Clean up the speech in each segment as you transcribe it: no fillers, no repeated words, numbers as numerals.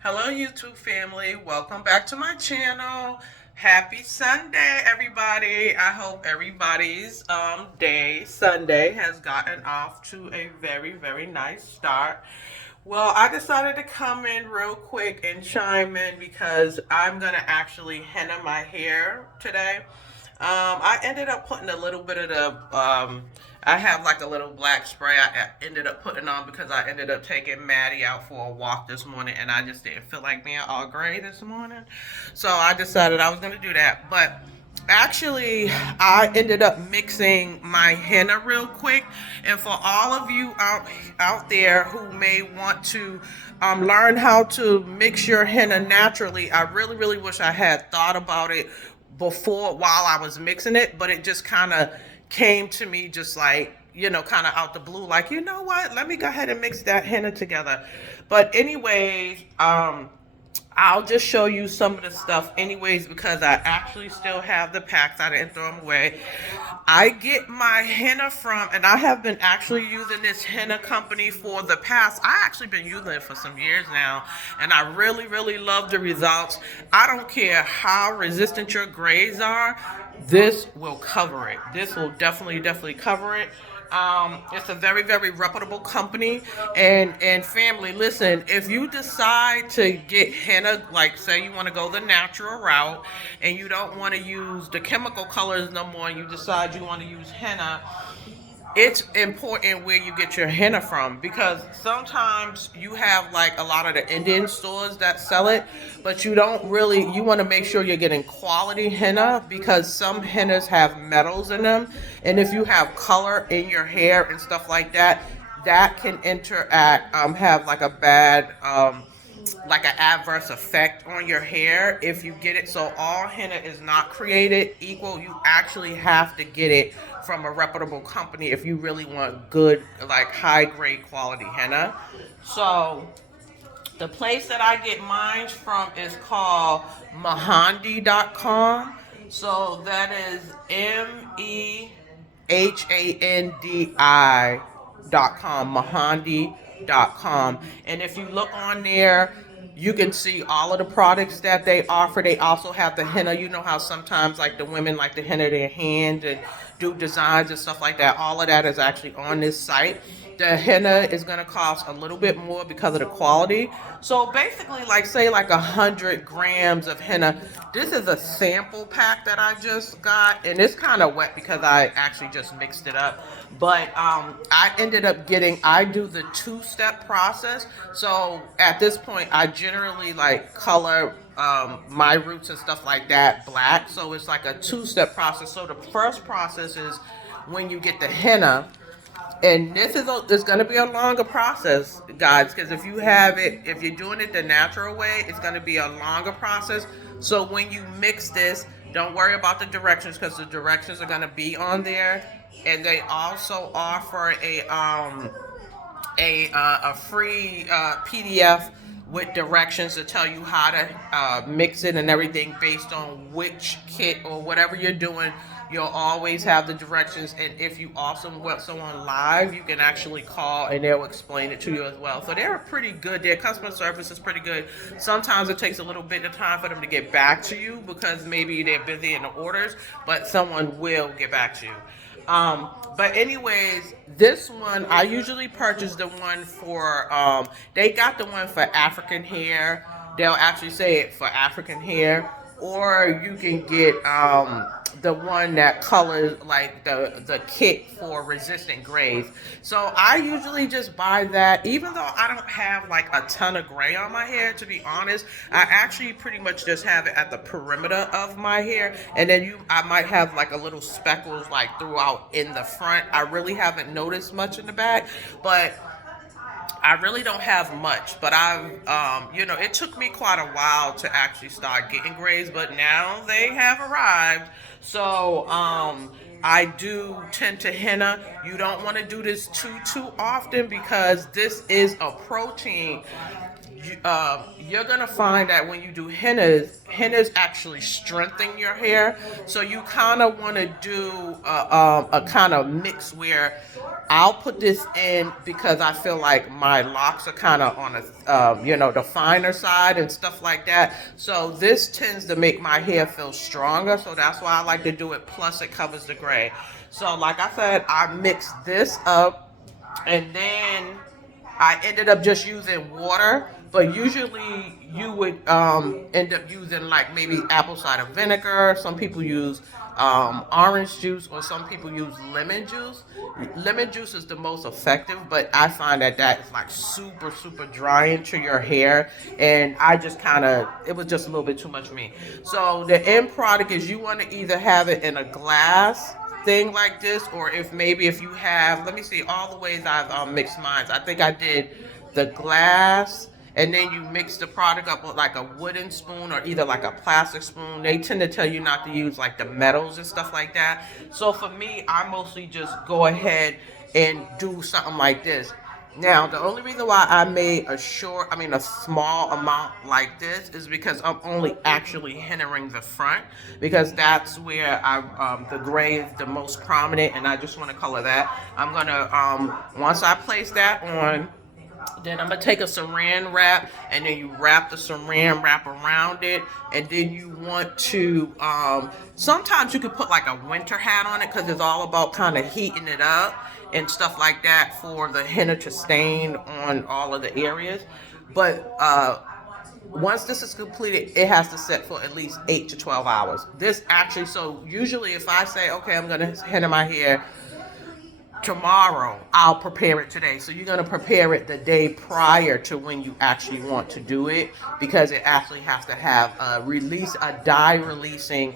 Hello, YouTube family. Welcome back to my channel. Happy Sunday, everybody. I hope everybody's day, Sunday, has gotten off to a very, very nice start. Well, I decided to come in real quick and chime in because I'm going to actually henna my hair today. I ended up putting a little bit of I have like a little black spray I ended up putting on because I ended up taking Maddie out for a walk this morning and I just didn't feel like being all gray this morning. So I decided I was going to do that. But actually, I ended up mixing my henna real quick. And for all of you out there who may want to learn how to mix your henna naturally, I really, really wish I had thought about it before while I was mixing it, but it just kind of came to me just like, kind of out the blue, like, you know what? Let me go ahead and mix that henna together. But anyways, I'll just show you some of the stuff anyways because I actually still have the packs. I didn't throw them away. I get my henna from, and I have been actually using this henna company for the past, I actually been using it for some years now, and I really, really love the results. I don't care how resistant your grays are, this will cover it. This will definitely, definitely cover it. It's a very, very reputable company. And family, listen, if you decide to get henna, like say you want to go the natural route and you don't want to use the chemical colors no more, and you decide you want to use henna, it's important where you get your henna from because sometimes you have like a lot of the Indian stores that sell it, but you want to make sure you're getting quality henna because some hennas have metals in them. And if you have color in your hair and stuff like that, that can interact, have like a bad, like an adverse effect on your hair if you get it. So all henna is not created equal. You actually have to get it from a reputable company if you really want good, like high grade quality henna. So the place that I get mine from is called Mahandi.com. So that is Mehandi.com, Mahandi.com. And if you look on there, you can see all of the products that they offer. They also have the henna. You know how sometimes like the women like to henna their hand and do designs and stuff like that. All of that is actually on this site. The henna is going to cost a little bit more because of the quality. So basically, like say like 100 grams of henna. This is a sample pack that I just got, and it's kind of wet because I actually just mixed it up. But I ended up getting. I do the two-step process. So at this point, I generally like color my roots and stuff like that black. So it's like a two-step process. So the first process is when you get the henna, and it's going to be a longer process, guys, because if you're doing it the natural way, it's going to be a longer process. So when you mix this, don't worry about the directions because the directions are going to be on there. And they also offer a free PDF with directions to tell you how to mix it and everything based on which kit or whatever you're doing. You'll always have the directions, and if you also want someone live, you can actually call and they'll explain it to you as well. So they're pretty good. Their customer service is pretty good. Sometimes it takes a little bit of time for them to get back to you because maybe they're busy in the orders, but someone will get back to you. But anyways, this one I usually purchase the one for. They got the one for African hair. They'll actually say it for African hair, or you can get the one that colors like the kit for resistant grays. So I usually just buy that, even though I don't have like a ton of gray on my hair. To be honest, I actually pretty much just have it at the perimeter of my hair, and then I might have like a little speckles like throughout in the front. I really haven't noticed much in the back, but I really don't have much, but it took me quite a while to actually start getting grays, but now they have arrived. So, I do tend to henna. You don't want to do this too often because this is a protein. you're gonna find that when you do hennas actually strengthen your hair. So you kind of want to do a kind of mix where I'll put this in because I feel like my locks are kind of on a the finer side and stuff like that. So this tends to make my hair feel stronger. So that's why I like to do it. Plus it covers the gray. So like I said, I mix this up and then I ended up just using water, but usually you would end up using like maybe apple cider vinegar. Some people use orange juice, or some people use lemon juice. Lemon juice is the most effective, but I find that that is like super, super drying to your hair, and I just kind of, it was just a little bit too much for me. So the end product is you want to either have it in a glass thing like this, or if maybe if you have, let me see all the ways I've mixed mine. I think I did the glass, and then you mix the product up with like a wooden spoon or either like a plastic spoon. They tend to tell you not to use like the metals and stuff like that. So for me, I mostly just go ahead and do something like this. Now, the only reason why I made a small amount like this is because I'm only actually hindering the front, because that's where the gray is the most prominent, and I just want to color that. I'm gonna once I place that on, then I'm gonna take a saran wrap, and then you wrap the saran wrap around it, and then you want to. Sometimes you could put like a winter hat on it because it's all about kind of heating it up and stuff like that for the henna to stain on all of the areas. But once this is completed, it has to set for at least 8 to 12 hours. This actually, so usually if I say, okay, I'm gonna henna my hair tomorrow, I'll prepare it today. So you're going to prepare it the day prior to when you actually want to do it, because it actually has to have a dye releasing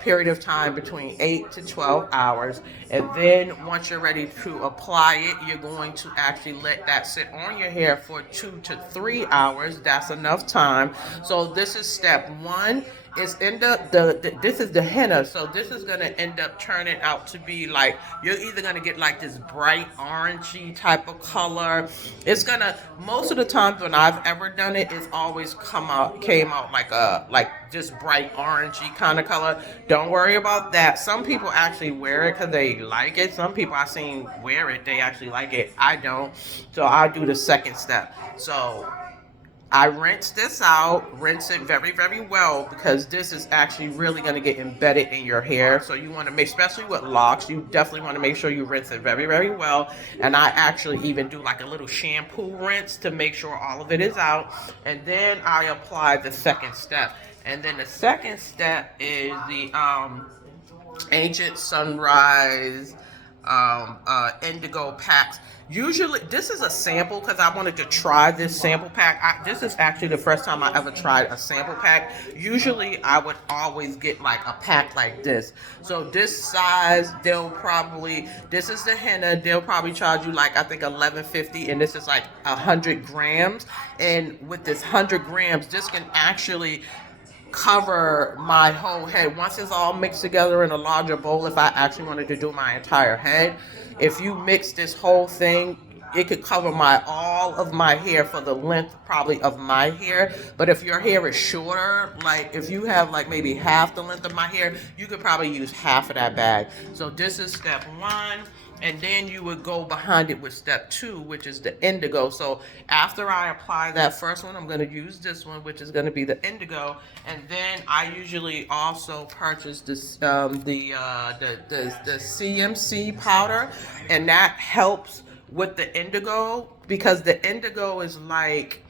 period of time between 8 to 12 hours. And then once you're ready to apply it, you're going to actually let that sit on your hair for 2 to 3 hours. That's enough time. So this is step one. It's end up this is the henna, so this is gonna end up turning out to be like, you're either gonna get like this bright orangey type of color. It's gonna, most of the times when I've ever done it, it's always came out like just bright orangey kind of color. Don't worry about that. Some people actually wear it because they like it. Some people I've seen wear it, they actually like it. I don't. So I do the second step. So I rinse this out, rinse it very, very well, because this is actually really going to get embedded in your hair. So you want to make, especially with locks, you definitely want to make sure you rinse it very, very well. And I actually even do like a little shampoo rinse to make sure all of it is out. And then I apply the second step. And then the second step is the Ancient Sunrise indigo packs. Usually this is a sample because I wanted to try this sample pack. This is actually the first time I ever tried a sample pack. Usually I would always get like a pack like this. So this size, this is the henna, they'll probably charge you like, I think $11.50, and this is like 100 grams. And with this 100 grams, this can actually cover my whole head. Once it's all mixed together in a larger bowl, if I actually wanted to do my entire head, if you mix this whole thing, it could cover all of my hair for the length probably of my hair. But if your hair is shorter, like if you have like maybe half the length of my hair, you could probably use half of that bag. So this is step one. And then you would go behind it with step two, which is the indigo. So after I apply that first one, I'm going to use this one, which is going to be the indigo. And then I usually also purchase this the CMC powder, and that helps with the indigo, because the indigo is like,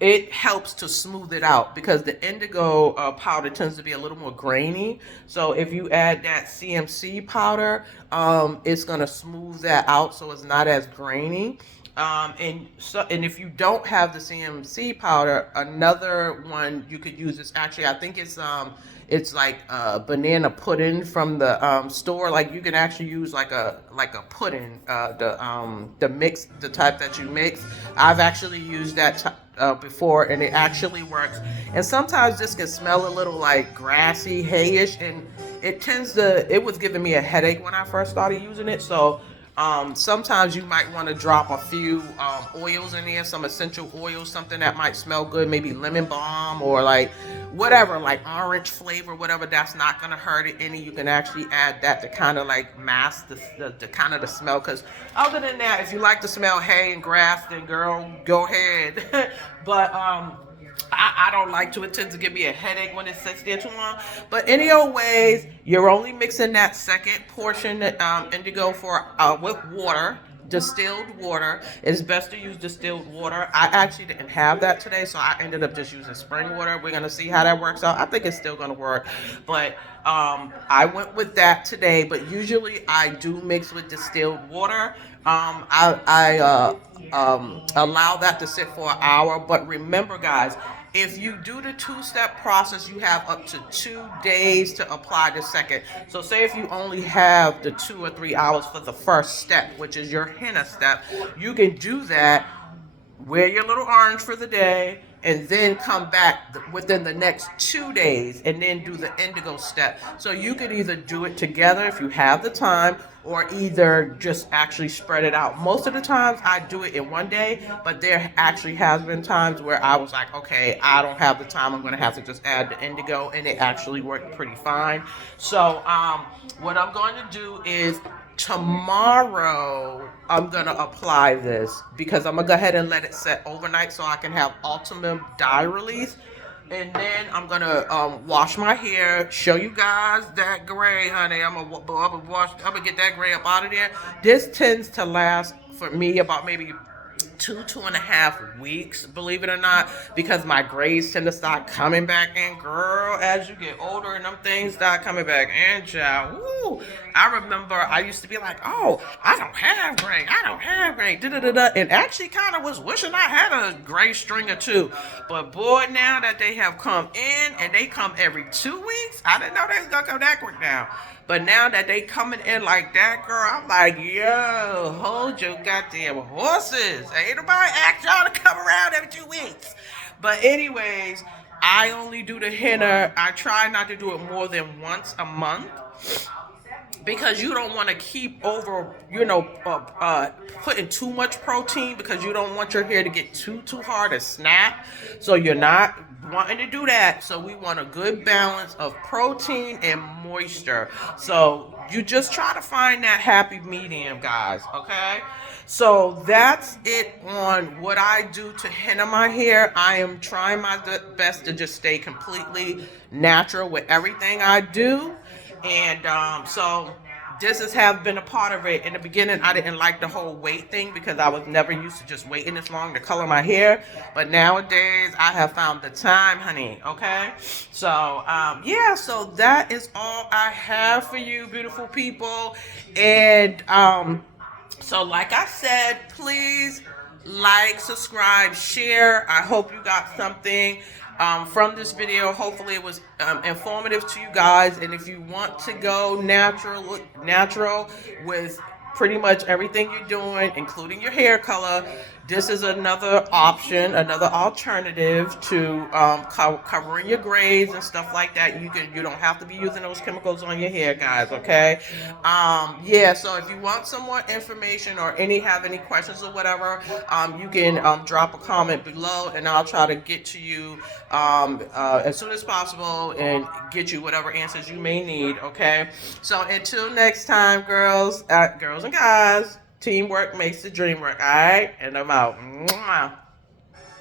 it helps to smooth it out, because the indigo powder tends to be a little more grainy. So if you add that CMC powder, it's going to smooth that out so it's not as grainy. And if you don't have the CMC powder, another one you could use is actually, I think it's like banana pudding from the store. Like you can actually use like a pudding, the mix, the type that you mix. I've actually used that before, and it actually works. And sometimes this can smell a little like grassy, hayish, and it was giving me a headache when I first started using it. So Sometimes you might want to drop a few oils in there, some essential oils, something that might smell good, maybe lemon balm or like whatever, like orange flavor, whatever. That's not gonna hurt it any. You can actually add that to kind of like mask the kind of the smell. Because other than that, if you like to smell hay and grass, then girl, go ahead. But I don't like to. It tends to give me a headache when it sits there too long. But any old ways, you're only mixing that second portion indigo for with water, distilled water. It's best to use distilled water. I actually didn't have that today, so I ended up just using spring water. We're gonna see how that works out. I think it's still gonna work, but I went with that today. But usually I do mix with distilled water. I allow that to sit for an hour. But remember, guys, if you do the two-step process, you have up to 2 days to apply the second. So say if you only have the 2 or 3 hours for the first step, which is your henna step, you can do that, wear your little orange for the day, and then come back within the next 2 days and then do the indigo step. So you could either do it together if you have the time, or either just actually spread it out. Most of the times I do it in one day, but there actually has been times where I was like, okay, I don't have the time, I'm gonna have to just add the indigo, and it actually worked pretty fine. So what I'm going to do is tomorrow I'm gonna apply this because I'm gonna go ahead and let it set overnight so I can have ultimate dye release. And then I'm gonna wash my hair, show you guys that gray, honey. I'm gonna get that gray up out of there. This tends to last for me about maybe 2.5 weeks, believe it or not, because my grays tend to start coming back in. Girl, as you get older and them things start coming back in, child. Woo. I remember I used to be like, oh, I don't have gray, da-da-da-da, and actually kind of was wishing I had a gray string or two. But boy, now that they have come in, and they come every 2 weeks, I didn't know they was gonna come that quick now. But now that they coming in like that, girl, I'm like, yo, hold your goddamn horses. Ain't nobody ask y'all to come around every 2 weeks. But anyways, I only do the henna. I try not to do it more than once a month, because you don't want to keep over, putting too much protein, because you don't want your hair to get too hard to snap. So you're not wanting to do that. So we want a good balance of protein and moisture. So you just try to find that happy medium, guys. Okay. So that's it on what I do to henna my hair. I am trying my best to just stay completely natural with everything I do. And so this has have been a part of it. In the beginning, I didn't like the whole wait thing because I was never used to just waiting this long to color my hair. But nowadays, I have found the time, honey. Okay? So, yeah, so that is all I have for you, beautiful people. And so like I said, please like, subscribe, share. I hope you got something from this video. Hopefully it was informative to you guys. And if you want to go natural with pretty much everything you're doing, including your hair color, this is another option, another alternative to covering your grays and stuff like that. You don't have to be using those chemicals on your hair, guys. Okay. Yeah. So if you want some more information or have any questions or whatever, you can drop a comment below, and I'll try to get to you as soon as possible and get you whatever answers you may need. Okay. So until next time, girls and guys. Teamwork makes the dream work, all right? And I'm out. Mwah.